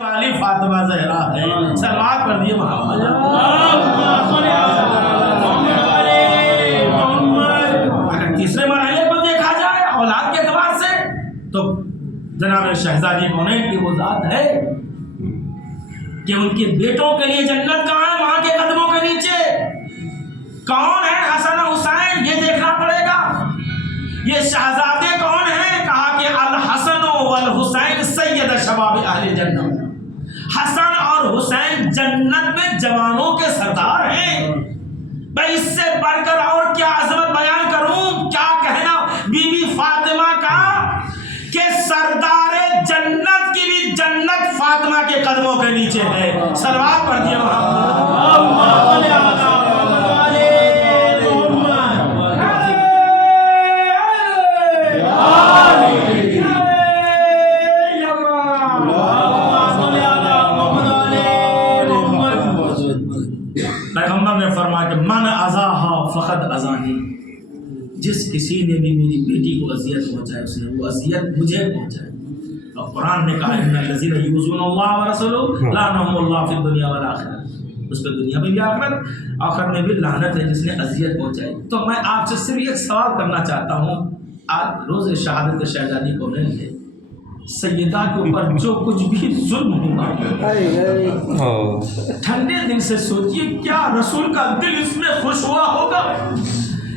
والی فاطمہ زہرا ہے. سلوات پڑھ دیے محمد. اگر تیسرے مرحلے کو دیکھا جائے اولاد کے اعتبار سے تو جناب شہزادی کونین کی وہ ذات ہے کہ ان کے بیٹوں کے لیے جنت کہاں ہے؟ ماں کے قدموں کے نیچے. کون ہے حسن حسین؟ یہ دیکھنا پڑے گا. یہ شہزادے کون ہیں؟ کہا کہ الحسن والحسین سید شباب اہل جنت. حسن اور حسین جنت میں جوانوں کے سردار ہیں. میں اس سے بڑھ کر اور کیا عظمت بیان کروں؟ کیا کہنا بی بی فاطمہ کا کہ سردار جنت کی بھی جنت فاطمہ کے قدموں کے نیچے ہے. صلوات پڑھیے پیغمبر نے فرمایا کہ من اذاہا فقد اذانی. جس کسی نے بھی میری بیٹی کو اذیت پہنچائے اس نے وہ اذیت مجھے پہنچائے. اور قرآن نے کہا ان الذین یؤذون اللہ ورسولہ لعنہم اللہ فی الدنیا والآخرہ. اس پہ دنیا میں بھی آخرت میں بھی لعنت ہے جس نے اذیت پہنچائی. تو میں آپ سے صرف ایک سوال کرنا چاہتا ہوں. آج روز شہادت شہزادی کونین ہے. سیدہ کے اوپر جو کچھ بھی ظلم ہوا ٹھنڈے دل سے سوچیے کیا رسول کا دل اس میں خوش ہوا ہوگا؟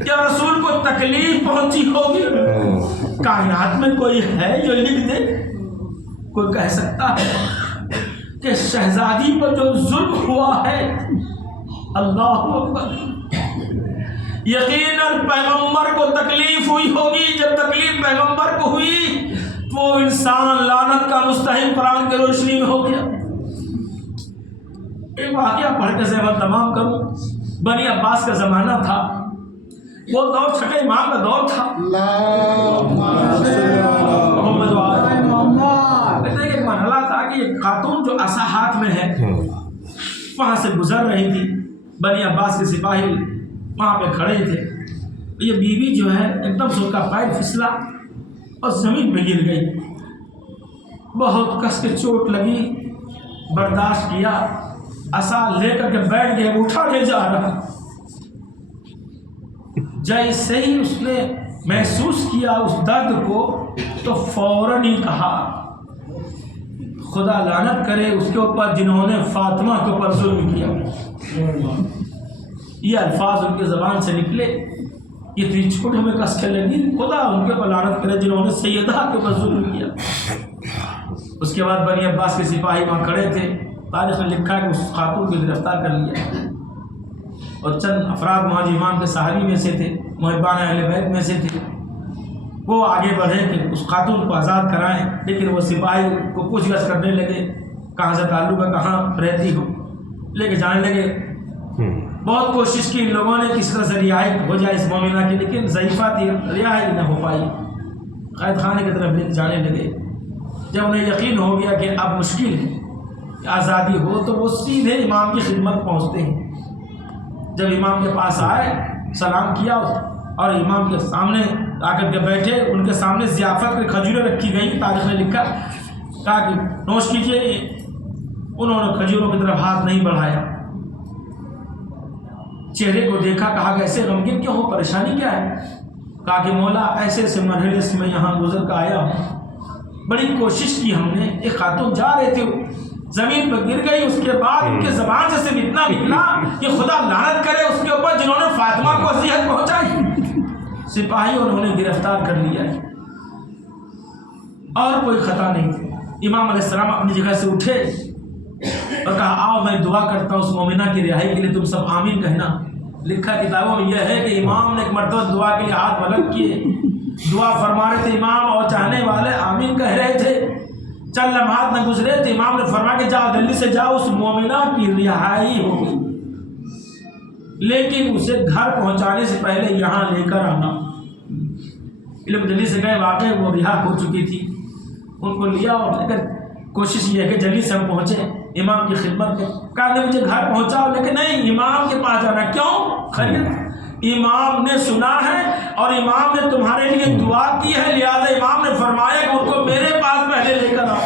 کیا رسول کو تکلیف پہنچی ہوگی؟ کائنات میں کوئی ہے جو لکھ دے؟ کوئی کہہ سکتا ہے کہ شہزادی پر جو ظلم ہوا ہے؟ اللہ اکبر. یقیناً پیغمبر کو تکلیف ہوئی ہوگی. جب تکلیف پیغمبر کو ہوئی وہ انسان لعنت کا مستحق قرآن کی روشنی میں ہو گیا. ایک واقعہ پڑھ کے میں تمام کروں. بنی عباس کا زمانہ تھا. وہ دور چھٹے امام کا دور تھا. ایک مرحلہ تھا کہ ایک خاتون جو عصا ہاتھ میں ہے وہاں سے گزر رہی تھی. بنی عباس کے سپاہی وہاں پہ کھڑے تھے. یہ بیوی جو ہے ایک دم سے اس کا پیر پھسلا اور زمین پہ گر گئی. بہت کس کے چوٹ لگی. برداشت کیا. عصا لے کر کے بیٹھ گئے. اٹھا لے جا رہا. جیسے ہی اس نے محسوس کیا اس درد کو تو فوراً ہی کہا خدا لعنت کرے اس کے اوپر جنہوں نے فاطمہ کے اوپر ظلم کیا. یہ الفاظ ان کے زبان سے نکلے. یہ اتنی چھوٹ ہمیں کس کے لگی. خدا ان کے اوپر لعنت کرے جنہوں نے سیدہ کے اوپر ظلم کیا. اس کے بعد بنی عباس کے سپاہی وہاں کھڑے تھے. تاریخ میں لکھا ہے کہ اس خاتون کو گرفتار کر لیا اور چند افراد وہاں جو امام کے صحابی میں سے تھے, محبان اہل بیت میں سے تھے, وہ آگے بڑھے کہ اس خاتون کو آزاد کرائیں. لیکن وہ سپاہی کو پوچھ گچھ کرنے لگے کہاں سے تعلق ہے, کہاں رہتی ہو, لے کے جانے لگے. بہت کوشش کی ان لوگوں نے کس طرح سے رہائی ہو جائے اس مومنہ کی, لیکن ضعیفہ تھی, رہائی نہ ہو پائی. قید خانے کی طرف لے جانے لگے. جب انہیں یقین ہو گیا کہ اب مشکل ہے کہ آزادی ہو تو وہ سیدھے امام کی خدمت پہنچتے ہیں. جب امام کے پاس آئے سلام کیا اور امام کے سامنے آ کر کے بیٹھے. ان کے سامنے ضیافت کی کھجوریں رکھی گئی. تاریخ نے لکھا کہا کہ نوش کیجیے. انہوں نے کھجوروں کی طرف ہاتھ نہیں بڑھایا. چہرے کو دیکھا, کہا کہ ایسے غمگین کیوں ہو, پریشانی کیا ہے؟ کہا کہ مولا ایسے ایسے مرحلے سے میں یہاں گزر کر آیا ہوں. بڑی کوشش کی ہم نے. ایک خاتون جا رہے تھے زمین پر گر گئی. اس کے بعد ان کے زبان سے صرف اتنا نکلا کہ خدا لعنت کرے اس کے اوپر جنہوں نے فاطمہ کو اذیت پہنچائی. سپاہیوں نے انہیں گرفتار کر لیا ہے اور کوئی خطا نہیں تھی. امام علیہ السلام اپنی جگہ سے اٹھے اور کہا آؤ میں دعا کرتا ہوں اس مومنہ کی رہائی کے لیے, تم سب آمین کہنا. لکھا کتابوں میں یہ ہے کہ امام نے ایک مرتبہ دعا کے لیے ہاتھ بلند کیے. دعا فرما رہے تھے امام اور چاہنے والے آمین کہہ رہے تھے. چند لمحات نہ گزرے تھے امام نے فرمایا کہ جاؤ جلدی سے جاؤ, اس مومنہ کی رہائی ہوگی, لیکن اسے گھر پہنچانے سے پہلے یہاں لے کر آنا. لوگ جلدی سے گئے. واقعی وہ رہا ہو چکی تھی. ان کو لیا اور لے کر کوشش یہ ہے کہ جلدی سے ہم پہنچے امام کی خدمت میں. کہا مجھے گھر پہنچاؤ, لیکن نہیں امام کے پاس جانا. کیوں؟ خیریت امام نے سنا ہے اور امام نے تمہارے لیے دعا کی ہے, لہٰذا امام نے فرمایا کہ ان کو میرے پاس پہلے لے کر آؤ.